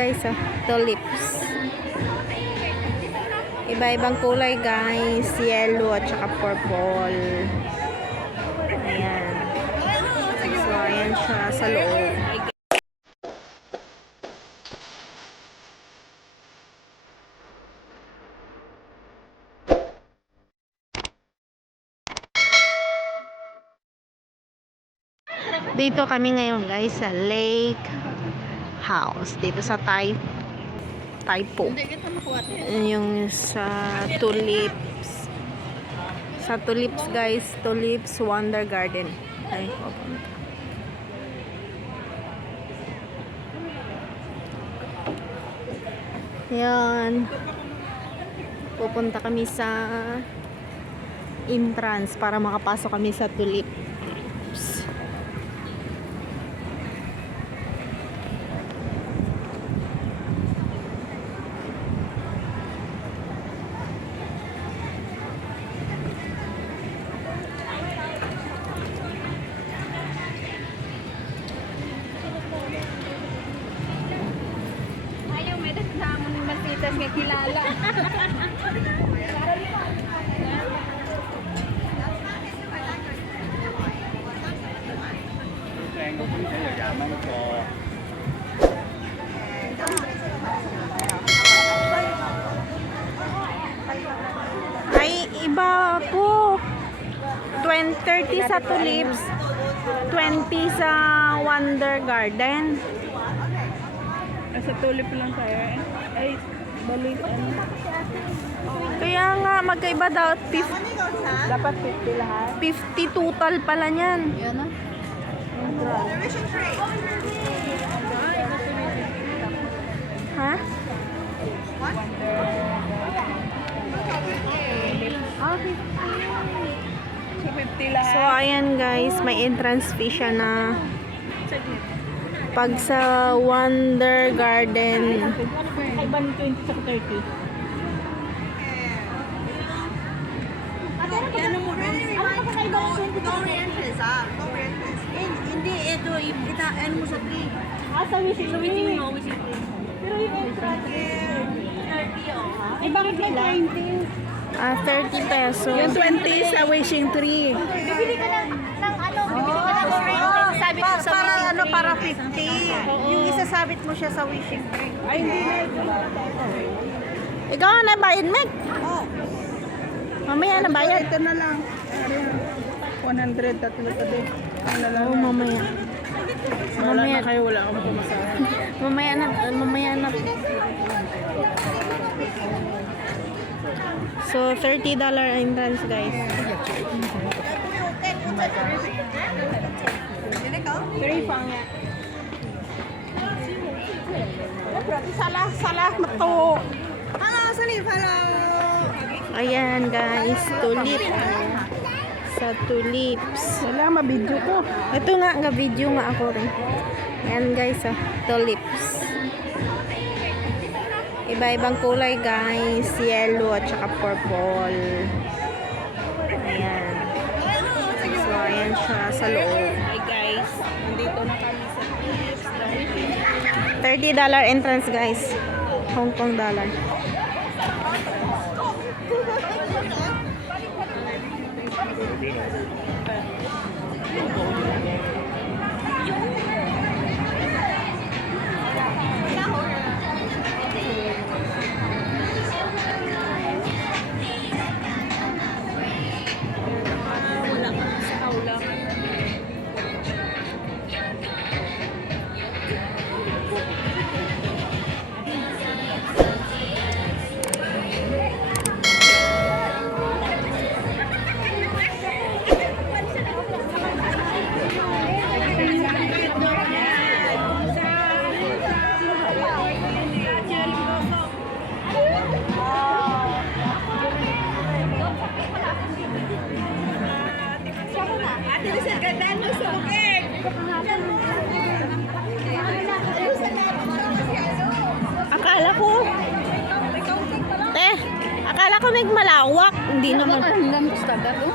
guys, tulips. Iba-ibang kulay guys, yellow at saka purple. Ayan. So ayan siya sa loob. Dito kami ngayon guys sa Lake House dito sa Taipo. Yung sa tulips. Sa tulips guys, Tulips Wonder Garden. Ay, papunta. Yan. Pupunta kami sa entrance para makapasok kami sa tulips. Masitas nga kilala. Ay, iba po. 30 sa tulips, 20 sa Wonder Garden. Sa tulip lang tayo eh. Ay, balik ano. Kaya nga, magkaiba daw. Dapat 50 lahat. 50 total pala niyan. Yan na. Ha? So 50 lahat. So, ayan guys, may entrance fee siya na pag sa Wonder Garden. Kakaiba ng 20 sa 30. Ano mo rin? Hindi, ito, ano mo sa 3. Sa wishing tree. Pero yung entrance. 30 oh. Eh, bakit may 20? 30 pesos. Yung 20 sa wishing tree. Bibili ka ng ano, bibili ka ng orange. Sabit mo sa para ano, para 50. Yung isasabit mo siya sa wishing tree. Ay, hindi na. Ikaw na bayad, Meg? Oh. Mamaya na bayad. Ito na lang. 100 tatlo pa din. Ano na lang. Oo, mamaya. Wala na kayo, wala akong pumasahe. Mamaya na. So, $30 entrance, guys. Very fun nga. Salah mato. Hello, Salif. Hello. Ayan, guys. Tulip. Sa tulips. Wala, mabidyo ko. Ito nga, video nga ako rin. Ayan, guys. Tulips. Iba-ibang kulay, guys. Yellow at saka purple. Ayan. So, ayan siya sa loob. Hi guys, nandito na kami sa Philips. $30 entrance, guys. Hong Kong dollar. Akala ko may malawak. Hindi naman. Ang gusto ka to?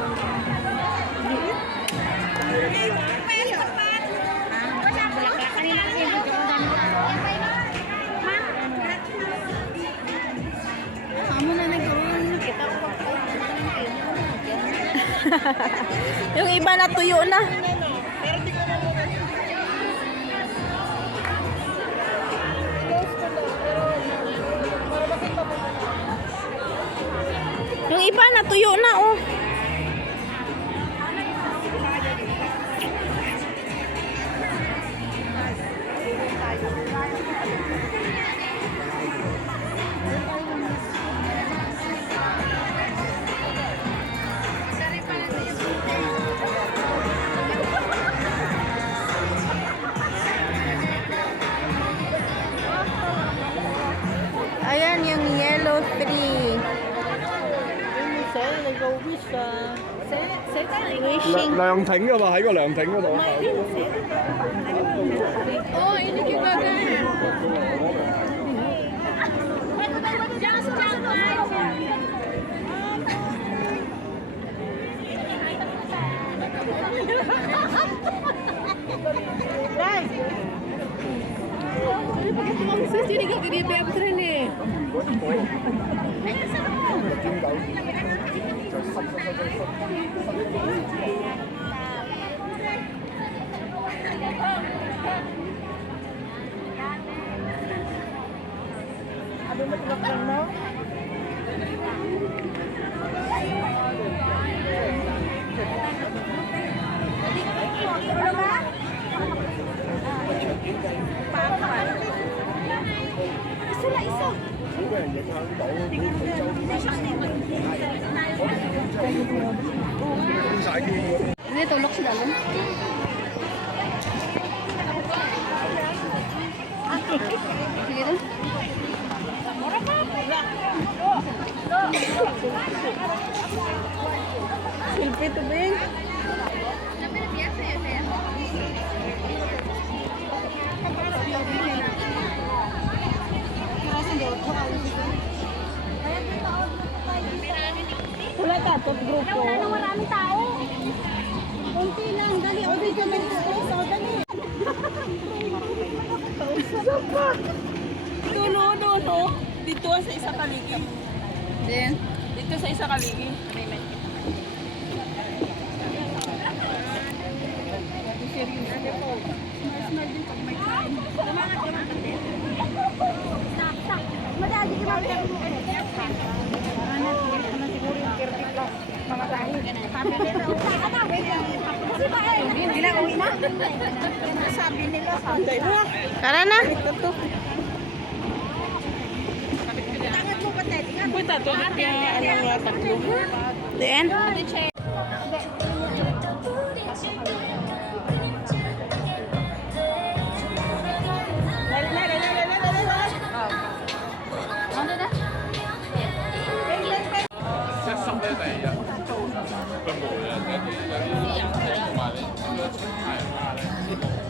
Yung iba natuyo na. Yung iba natuyo na, oh. Ayan yung yellow tree. Wishing. 涼亭㗎嘛，喺個涼亭嗰度。 Oh, ini juga kan. Jadi gak gede beber nih. Ini tulok sa dalam. Gitu. Selfie tuh, Bing. Biasa ya, saya. Wala tatot grupo. Wala na maraming tao. Kunti lang, dali. O, dito may space. O, dali. Dulo. Dito sa isa kaligi. Then, Dito sa isa kaligi. Madali ka lang. Sabi nila, tara na. tangat mo ba tayo? Uy, tatot kaya ano nga tatlo. The end. Vâng,